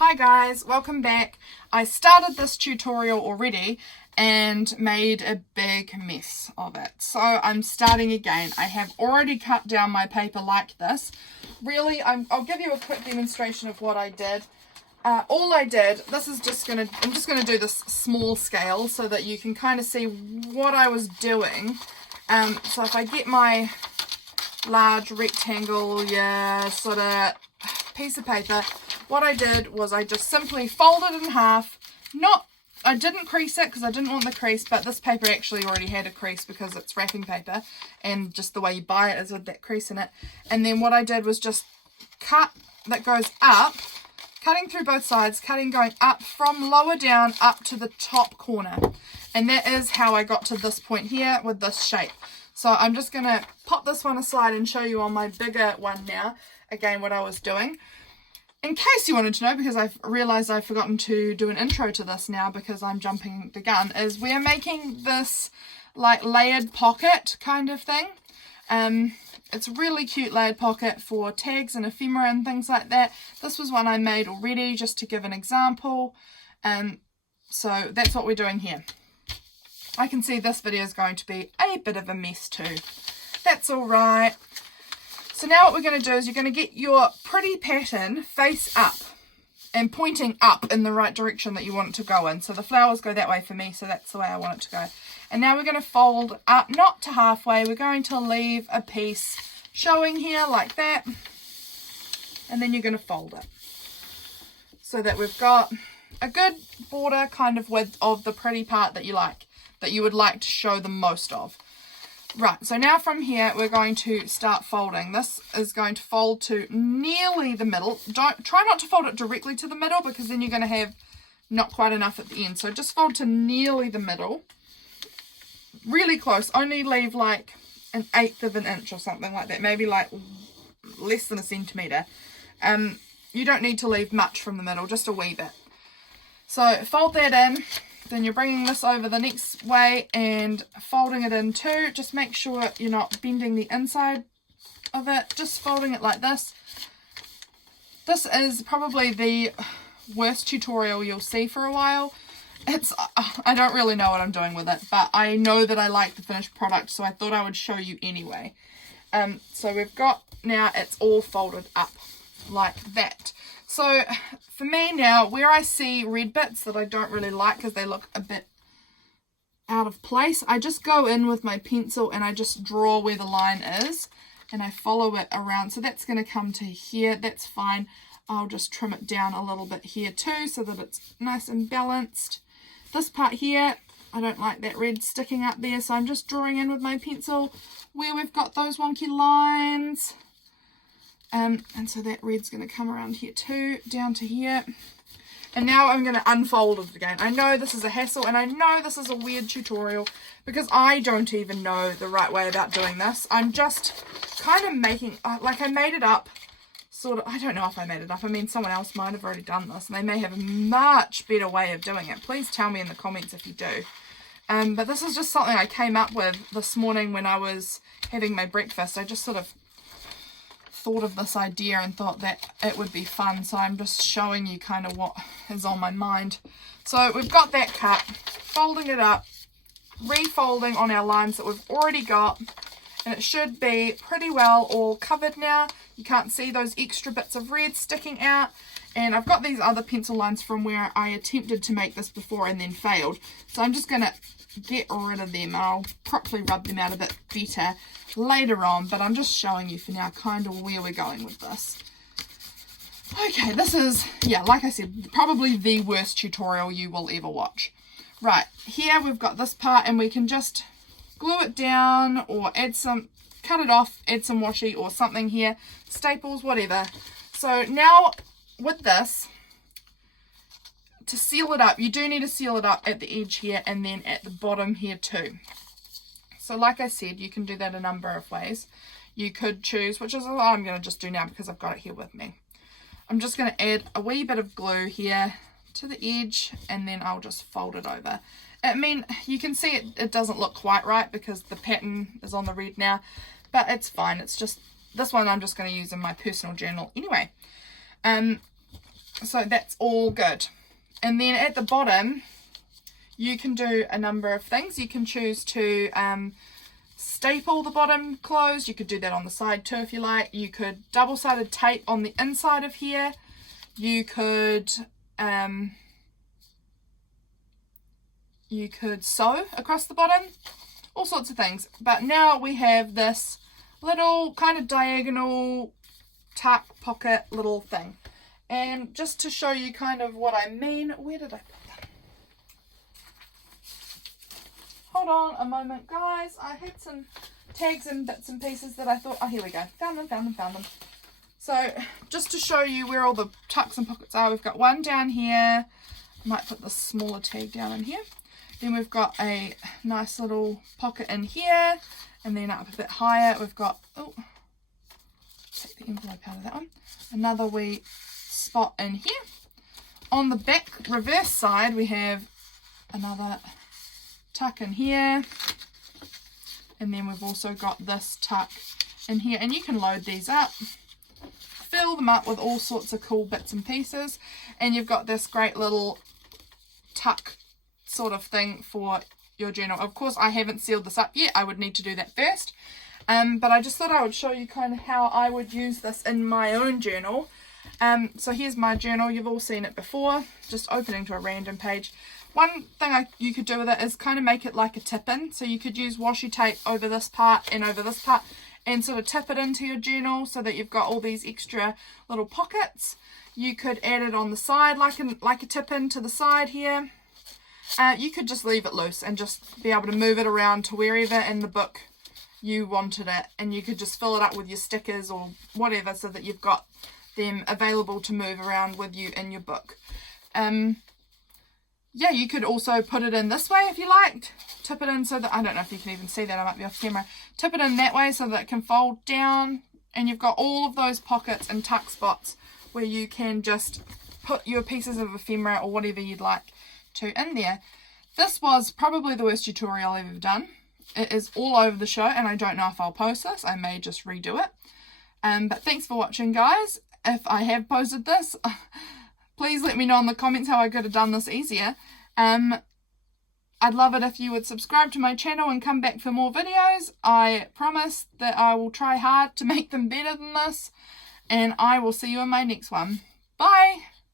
Hi guys, welcome back. I started this tutorial already and made a big mess of it. So I'm starting again. I have already cut down my paper like this. Really, I'll give you a quick demonstration of what I did. All I did, I'm just gonna do this small scale so that you can kind of see what I was doing. So if I get my large rectangle, sort of piece of paper, what I did was I just simply folded it in half. I didn't crease it because I didn't want the crease, but this paper actually already had a crease because it's wrapping paper and just the way you buy it is with that crease in it. And then what I did was just cut that goes up, cutting through both sides, going up from lower down up to the top corner. And that is how I got to this point here with this shape. So I'm just going to pop this one aside and show you on my bigger one now, again, what I was doing. In case you wanted to know, because I've realised I've forgotten to do an intro to this now because I'm jumping the gun, is we are making this like layered pocket kind of thing. It's a really cute layered pocket for tags and ephemera and things like that. This was one I made already just to give an example. So that's what we're doing here. I can see this video is going to be a bit of a mess too. That's alright. So now what we're going to do is you're going to get your pretty pattern face up and pointing up in the right direction that you want it to go in. So the flowers go that way for me, so that's the way I want it to go. And now we're going to fold up, not to halfway, we're going to leave a piece showing here like that. And then you're going to fold it. So that we've got a good border kind of width of the pretty part that you like, that you would like to show the most of. Right, so now from here we're going to start folding. This is going to fold to nearly the middle. Try not to fold it directly to the middle because then you're going to have not quite enough at the end. So just fold to nearly the middle. Really close. Only leave like 1/8 of an inch or something like that. Maybe like less than a centimetre. You don't need to leave much from the middle, just a wee bit. So fold that in. Then you're bringing this over the next way and folding it in too. Just make sure you're not bending the inside of it. Just folding it like this. This is probably the worst tutorial you'll see for a while. I don't really know what I'm doing with it, but I know that I like the finished product, so I thought I would show you anyway. So we've got now it's all folded up like that. So for me now, where I see red bits that I don't really like because they look a bit out of place, I just go in with my pencil and I just draw where the line is and I follow it around. So that's going to come to here. That's fine. I'll just trim it down a little bit here too so that it's nice and balanced. This part here, I don't like that red sticking up there, so I'm just drawing in with my pencil where we've got those wonky lines. And so that red's going to come around here too, down to here. And now I'm going to unfold it again. I know this is a hassle and I know this is a weird tutorial because I don't even know the right way about doing this. I'm just kind of making, like I made it up, sort of, I don't know if I made it up. I mean, someone else might have already done this and they may have a much better way of doing it. Please tell me in the comments if you do. But this is just something I came up with this morning when I was having my breakfast. I just sort of thought of this idea and thought that it would be fun, so I'm just showing you kind of what is on my mind. So we've got that cut, folding it up, refolding on our lines that we've already got, and it should be pretty well all covered now. You can't see those extra bits of red sticking out, and I've got these other pencil lines from where I attempted to make this before and then failed, so I'm just going to get rid of them. I'll properly rub them out a bit better later on, but I'm just showing you for now kind of where we're going with this. Okay, this is, like I said, probably the worst tutorial you will ever watch. Right, here we've got this part and we can just glue it down or cut it off, add some washi or something here, staples, whatever. So now with this, to seal it up, you do need to seal it up at the edge here and then at the bottom here too. So like I said, you can do that a number of ways. You could choose, which is what I'm going to just do now because I've got it here with me. I'm just going to add a wee bit of glue here to the edge and then I'll just fold it over. I mean, you can see it doesn't look quite right because the pattern is on the red now, but it's fine. It's just, this one I'm just going to use in my personal journal anyway. So that's all good. And then at the bottom, you can do a number of things. You can choose to staple the bottom closed. You could do that on the side too if you like. You could double-sided tape on the inside of here. You could sew across the bottom, all sorts of things. But now we have this little kind of diagonal tuck pocket little thing. And just to show you kind of what I mean, where did I put them? Hold on a moment, guys. I had some tags and bits and pieces that I thought, oh, here we go. Found them. So just to show you where all the tucks and pockets are, we've got one down here. I might put the smaller tag down in here. Then we've got a nice little pocket in here, and then up a bit higher we've got, oh, take the envelope out of that one, another wee spot in here. On the back reverse side we have another tuck in here, and then we've also got this tuck in here, and you can load these up, fill them up with all sorts of cool bits and pieces, and you've got this great little tuck sort of thing for your journal. Of course, I haven't sealed this up yet. I would need to do that first. But I just thought I would show you kind of how I would use this in my own journal. So here's my journal. You've all seen it before, just opening to a random page. One thing you could do with it is kind of make it like a tip-in. So you could use washi tape over this part and over this part and sort of tip it into your journal so that you've got all these extra little pockets. You could add it on the side like a tip-in to the side here. You could just leave it loose and just be able to move it around to wherever in the book you wanted it, and you could just fill it up with your stickers or whatever so that you've got them available to move around with you in your book. Yeah, you could also put it in this way if you liked. Tip it in so that, I don't know if you can even see that, I might be off camera. Tip it in that way so that it can fold down, and you've got all of those pockets and tuck spots where you can just put your pieces of ephemera or whatever you'd like to in there. This was probably the worst tutorial I've ever done. It is all over the show, and I don't know if I'll post this. I may just redo it. But thanks for watching, guys. If I have posted this, please let me know in the comments how I could have done this easier. I'd love it if you would subscribe to my channel and come back for more videos. I promise that I will try hard to make them better than this, and I will see you in my next one. Bye!